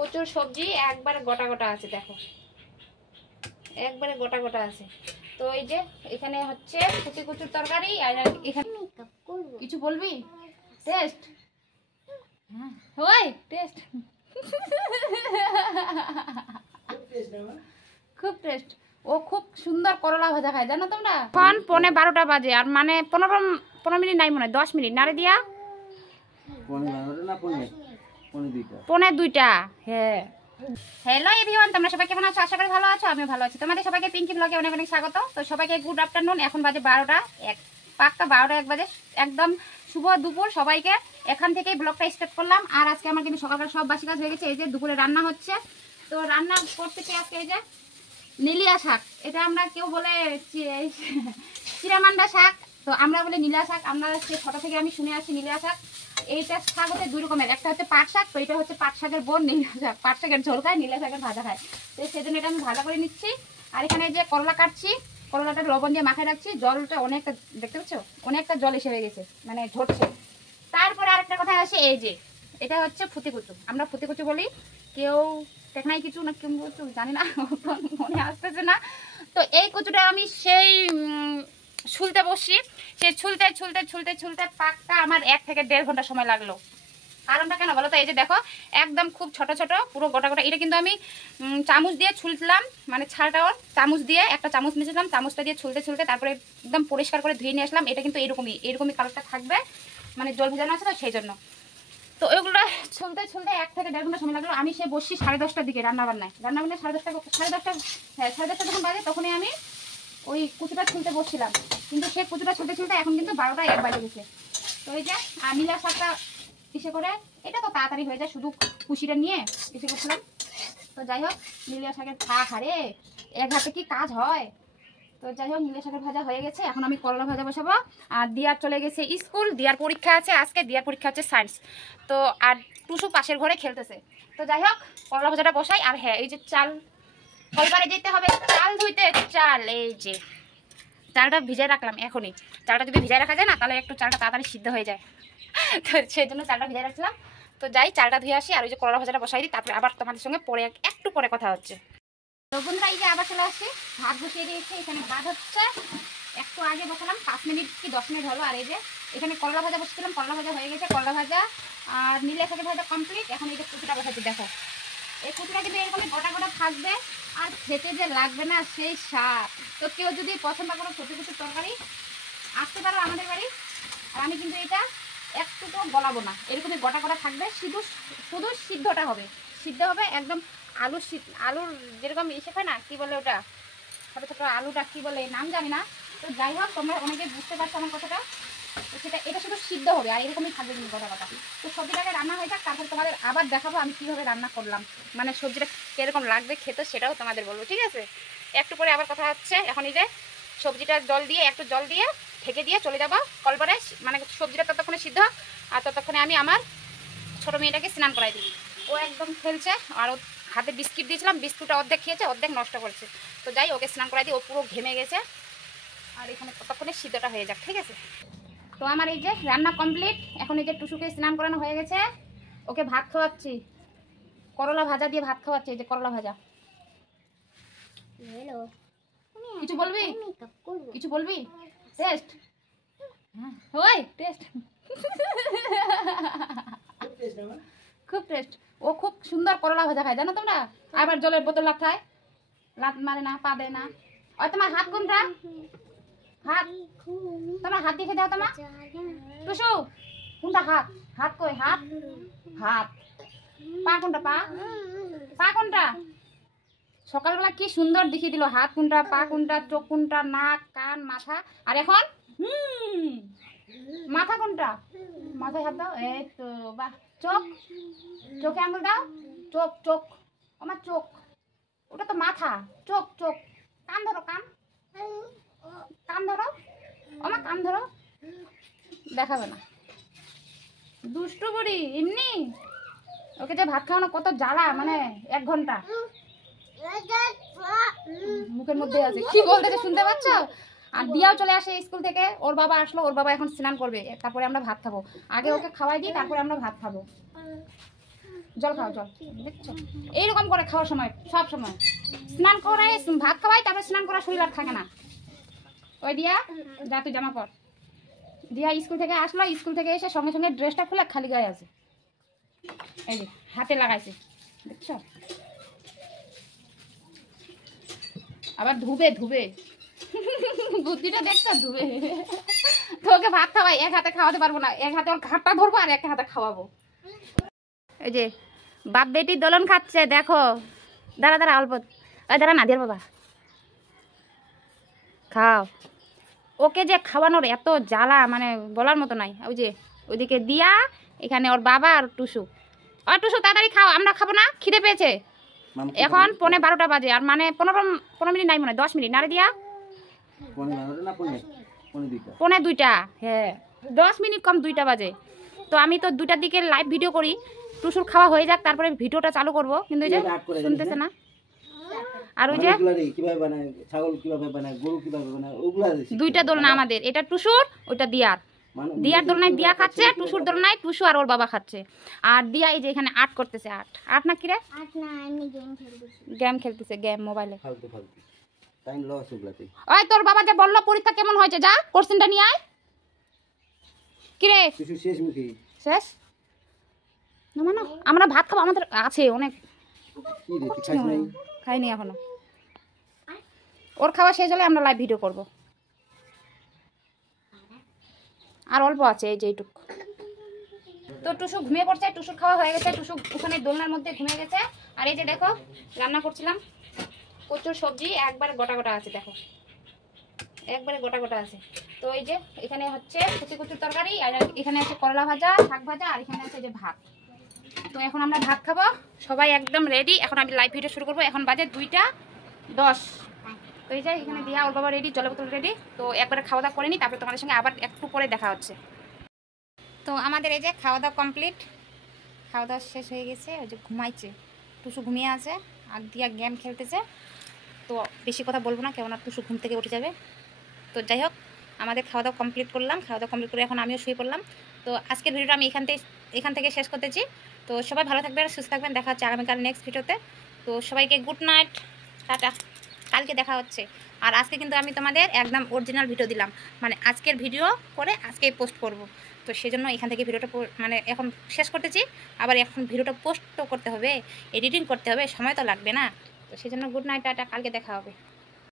কচুর সবজি একবারে গোটা গোটা আছে, দেখো একবারে গোটা গোটা আছে। তো এই যে এখানে হচ্ছে ফুটি কচুর তরকারি। আর এখানে কিছু বলবি? টেস্ট হয়, টেস্ট খুব টেস্ট। ও খুব সুন্দর করলা ভাজা খায়, জানো তোমরা? এখন 11:15 বাজে, আর মানে 15 মিনিট নাই, মনে হয় 10 মিনিট নারে দিয়া 1:45। হ্যাঁ, হ্যালো এভরিওয়ান, তোমরা সবাই কেমন আছো? আশা করি ভালো আছো, আমিও ভালো আছি। তোমাদের সবাইকে পিঙ্কি ব্লগে অনেক অনেক স্বাগত। তো সবাইকে গুড আফটারনুন। এখন বাজে 12:01, পাক্কা 12:01 বাজে, একদম শুভ দুপুর সবাইকে। এখান থেকেই ব্লগটা স্টার্ট করলাম। আর আজকে আমার কিন্তু সকালবেলা সব বাসি কাজ হয়ে গেছে। এই যে দুপুরে রান্না হচ্ছে। তো রান্না করতেছি আজকে এই যে নীলিয়া শাক। এটা আমরা কেউ বলে চিরামান্ডা শাক, তো আমরা বলি নীলা শাক। আমরা ছোট থেকে আমি শুনে আসি নীলিয়া শাক। এইটা শাক হচ্ছে দুই রকমের, একটা হচ্ছে পাট শাক, তো এটা হচ্ছে পাট শাকের বোন নীলা শাক। পাট শাকের ঝোল খায়, নীলা শাকের ভাজা খায়। তো সেজন্য এটা আমি ভাজা করে নিচ্ছি। আর এখানে যে করলা কাটছি, করলাটা লবণ দিয়ে মাখায় রাখছি। জলটা অনেকটা, দেখতে পাচ্ছ অনেকটা জল এসে হয়ে গেছে, মানে ঝরছে। তারপরে আরেকটা কথা আসে, এই যে এটা হচ্ছে ফুটি কচু, আমরা ফুটি কচু বলি। কেউ টেকনাই কিছু না কেউ কচু জানি না, মনে আসতেছে না। তো এই কচুটা আমি সেই ছুলতে বসি, সেই ছুলতে ছুলতে ছুলতে ছুলতে পাক্কা আমার 1 থেকে 1.5 ঘন্টা সময় লাগলো। কারণটা কেন বলো তো? এই যে দেখো একদম খুব ছোট ছোট পুরো গোটা গোটা। এটা কিন্তু আমি চামচ দিয়ে ছুলছিলাম, মানে ছালটাও চামচ দিয়ে একটা চামচ মিশিয়েছিলাম, চামচটা দিয়ে ছুলতে ছুলতে তারপরে একদম পরিষ্কার করে ধুয়ে নিয়ে আসলাম। এটা কিন্তু এরকমই কালারটা থাকবে, মানে জল ভেজানো আছে তো সেই জন্য। তো ওইগুলো ছুলতে ছুলতে 1 থেকে 1.5 ঘন্টা সময় লাগলো। আমি সে বসছি 10:30টার দিকে রান্নাবান্নায় 10:30 যখন বাজে তখনই আমি ওই কুচুটা ছুলতে বসছিলাম। কিন্তু সে কুচুটা ছুলতে ছুলতে এখন কিন্তু 12:01 বাজে গেছে। তো এই যে নীলা শাকটা ইসে করে, এটা তো তাড়াতাড়ি হয়ে যায়, শুধু কুশিটা নিয়ে ইসে করছিলাম। তো যাই হোক, নীলা শাকের হারে এক হাতে কি কাজ হয়। তো যাই হোক, নীলা শাকের ভাজা হয়ে গেছে। এখন আমি করলা ভাজা বসাবো। আর দিয়ার চলে গেছে স্কুল, দিয়ার পরীক্ষা আছে আজকে, দিয়ার পরীক্ষা হচ্ছে সায়েন্স। তো আর টুসু পাশের ঘরে খেলতেছে। তো যাই হোক, করলা ভাজাটা বসাই। আর হ্যাঁ, এই যে চাল কলবারে যেতে হবে চাল ধুইতে। চাল এই যে চালটা ভিজায় রাখলাম এখনই। চালটা যদি ভিজায় রাখা যায় না, তাহলে একটু চালটা তাড়াতাড়ি সিদ্ধ হয়ে যায়। তো সেই জন্য চালটা ভিজায় রাখলাম। তো যাই চালটা ধুয়ে আসি, আর ওই যে করলা ভাজাটা বসাই দিই। তারপরে আবার তোমাদের সঙ্গে পরে একটু পরে কথা হচ্ছে। তো বন্ধুরা, এই যে আবার চলে আসছি, ভাত বসিয়ে দিয়েছি। এখানে ভাত হচ্ছে, একটু আগে বসালাম, 5 মিনিট কি 10 মিনিট হলো। আর এই যে এখানে করলা ভাজা বসছিলাম, করলা ভাজা হয়ে গেছে। করলা ভাজা আর নীলা শাকের ভাজা কমপ্লিট। এখন এই যে কুচুটা বসাচ্ছি, দেখো এই কুচুটা কিন্তু এরকমই গোটা গোটা থাকবে, আর খেতে যে লাগবে না সেই স্বাদ। তো কেউ যদি পছন্দ করো ছোটো ছোটো তরকারি, আসতে পারো আমাদের বাড়ি। আর আমি কিন্তু এটা একটুকু গলাবো না, এরকমই গোটা গোটা থাকবে। শুধু সিদ্ধটা হবে, সিদ্ধ হবে একদম। আলুর যেরকম ইসে হয় না, কি বলে ওটা, ছোটো ছোটো আলুটা কি বলে নাম জানি না। তো যাই হোক, তোমরা অনেকে বুঝতে পারছো আমার কথাটা। তো এটা শুধু সিদ্ধ হবে, আর এরকমই থাকবে কিন্তু গোটা গোটা। তো সবজিটাকে রান্না হয়ে যাক, তারপর তোমাদের আবার দেখাবো আমি কীভাবে রান্না করলাম, মানে সবজিটা কীরকম লাগবে খেতে সেটাও তোমাদের বলবো, ঠিক আছে? একটু পরে আবার কথা হচ্ছে। এখন এই যে সবজিটা একটু জল দিয়ে ঢেকে দিয়ে চলে যাবো কলপারে, মানে সবজিটা ততক্ষণে সিদ্ধ। আর ততক্ষণে আমি আমার ছোটো মেয়েটাকে স্নান করাই দিই। ও একদম খেলছে, আর ও হাতে বিস্কিট দিয়েছিলাম, বিস্কুটটা অর্ধেক খেয়েছে, অর্ধেক নষ্ট করেছে। তো যাই ওকে স্নান করাই দিই, ও পুরো ঘেমে গেছে। আর এখানে ততক্ষণে সিদ্ধটা হয়ে যাক, ঠিক আছে? তো আমার এই যে রান্না কমপ্লিট। এখন এই যে টুসুকে স্নান করানো হয়ে গেছে, ওকে ভাত খাওয়াচ্ছি, করলা ভাজা দিয়ে ভাত খাওয়াচ্ছি। এই যে করলা ভাজা। কিছু বলবি? কিছু বলবি? টেস্ট হয়, টেস্ট খুব টেস্ট। ও খুব সুন্দর করলা ভাজা খায়, জানো তোমরা? আবার জলের বোতল লাত মারে না, পা দেয় না। ওই তোমার হাত কোনটা? হাত তোমার হাত দেখে দাও তোমার টুসু, কোনটা হাত? হাত কই? হাত পা কোনটা? পা কোনটা? সকালবেলা কি সুন্দর দেখিয়ে দিল, হাত কোনটা, পা কোনটা, চোখ কোনটা, নাক, কান, মাথা। আর এখন মাথা কোনটা? মাথায় হাত দাও, এই তো বাহ। চোখে আঙুল দাও, চোখ আমার চোখ, ওটা তো মাথা। চোখ কান ধরো, কান ধরো আমার, কান ধরো। দেখাবে না, দুষ্টু বুড়ি। এমনি ওকে যে ভাত খাওয়ানো কত জ্বালা, মানে 1 ঘন্টা মুখের মধ্যে আছে। কি বলতেছে শুনতে পাচ্ছ? আর দিয়াও চলে আসে স্কুল থেকে, ওর বাবা আসলো, ওর বাবা এখন স্নান করবে, তারপরে আমরা ভাত খাবো। আগে ওকে খাওয়াই দিই, তারপরে আমরা ভাত খাবো। জল খাও, জল। দেখছো এইরকম করে খাওয়ার সময়, সব সময় স্নান করে ভাত খাওয়াই, তারপরে স্নান করা শরীর আর থাকে না। ওই দিয়া যা তুই জামা পর। দিয়া স্কুল থেকে আসলো, স্কুল থেকে এসে সঙ্গে সঙ্গে ড্রেসটা খুলে খালি গায়ে আছে, এই যে হাতে লাগাইছে, দেখছো? আবার ধুবে ধুবে বুদ্ধিটা দেখছো, ধুবে। তোকে ভাত খাওয়াই, এক হাতে খাওয়াতে পারবো না, এক হাতে ওর ঘাটটা ধরবো আর এক হাতে খাওয়াবো। এই যে বাপ বেটি দোলন খাচ্ছে, দেখো। দাঁড়া দাঁড়া অল্প, দাঁড়া না দিয়ার বাবা, খাও। ওকে যে খাওয়ানোর এত জ্বালা, মানে বলার মতো নাই। ওই যে ওইদিকে দিয়া, এখানে ওর বাবা আর টুসু। আর টুসু তাড়াতাড়ি খাও, আমরা খাবো না, খিদে পেয়েছে। এখন 12:15 বাজে, আর মানে 15 মিনিট নাই, মনে হয় 10 মিনিট। নারে দিয়া 1:45, হ্যাঁ 10 মিনিট কম 2টা বাজে। তো আমি তো 2টার দিকে লাইভ ভিডিও করি, টুসুর খাওয়া হয়ে যাক তারপরে ভিডিওটা চালু করব, কিন্তু এই যে শুনতেছে না। আর ওই যে কিভাবে বানায়, ছাগল কিভাবে বানায়, গরু কিভাবে বানায়, ওগুলা 2টা দোলনা আমাদের, এটা টুসুর, ওইটা দিয়ার। দিয়ার দোলনায় দিয়া খাচ্ছে, টুসুর দোলনায় টুসু আর ওর বাবা খাচ্ছে। আর দিয়া এই যে এখানে আর্ট করতেছে, আর্ট না কি রে? আট না, আমি গেম খেলতেছে, গেম মোবাইলে। ফালতু ফালতু টাইম লস ওগুলাতে। ওই তোর বাবা যে বললো পরীক্ষা কেমন হয়েছে, যা কোশ্চেনটা নিয়ে আয়। কি রে কিছু শেষ মুখী শেষ না, মানে আমরা ভাত খাবো, আমাদের আছে অনেক। কি রে, তুই খাইছ নাই? খাইনি এখনো। ওর খাওয়া শেষ হলে আমরা লাইভ ভিডিও করব। আর অল্প আছে, এই যে এইটুকু। তো টুসু ঘুমিয়ে পড়ছে, টুসুর খাওয়া হয়ে গেছে, টুসু ওখানে দোলনার মধ্যে ঘুমিয়ে গেছে। আর এই যে দেখো রান্না করছিলাম, কচুর সবজি একবারে গোটা গোটা আছে, দেখো একবারে গোটা গোটা আছে। তো এই যে এখানে হচ্ছে কচি কচুর তরকারি, আর এখানে আছে করলা ভাজা, শাক ভাজা, আর এখানে আছে যে ভাত। তো এখন আমরা ভাত খাবো, সবাই একদম রেডি। এখন আমি লাইভ ভিডিও শুরু করবো, এখন বাজে 2:10। তো এই যে এখানে দিয়া ওর বাবা রেডি, জলের বোতল রেডি। তো একবারে খাওয়া দাওয়া করে নি, তারপরে তোমাদের সঙ্গে আবার একটু পরে দেখা হচ্ছে। তো আমাদের এই যে খাওয়া দাওয়া কমপ্লিট, খাওয়া দাওয়া শেষ হয়ে গেছে। ওই যে ঘুমাইছে টুসু, ঘুমিয়ে আছে, আর দিয়া গেম খেলতেছে। তো বেশি কথা বলবো না, কেননা টুসু ঘুম থেকে উঠে যাবে। তো যাই হোক, আমাদের খাওয়া দাওয়া কমপ্লিট করলাম, খাওয়া দাওয়া কমপ্লিট করে এখন আমিও শুয়ে পড়লাম। তো আজকের ভিডিওটা আমি এখান থেকে শেষ করতেছি। তো সবাই ভালো থাকবেন, সুস্থ থাকবেন, দেখা হচ্ছে আগামীকাল নেক্সট ভিডিওতে। তো সবাইকে গুড নাইট, টাটা, কালকে দেখা হচ্ছে। আর আজকে কিন্তু আমি তোমাদের একদম অরিজিনাল ভিডিও দিলাম, মানে আজকের ভিডিও করে আজকেই পোস্ট করব। তো সেজন্য এখান থেকে ভিডিওটা মানে এখন শেষ করতেছি। আবার এখন ভিডিওটা পোস্টও করতে হবে, এডিটিং করতে হবে, সময় তো লাগবে না। তো সেজন্য গুড নাইট, টাটা, কালকে দেখা হবে।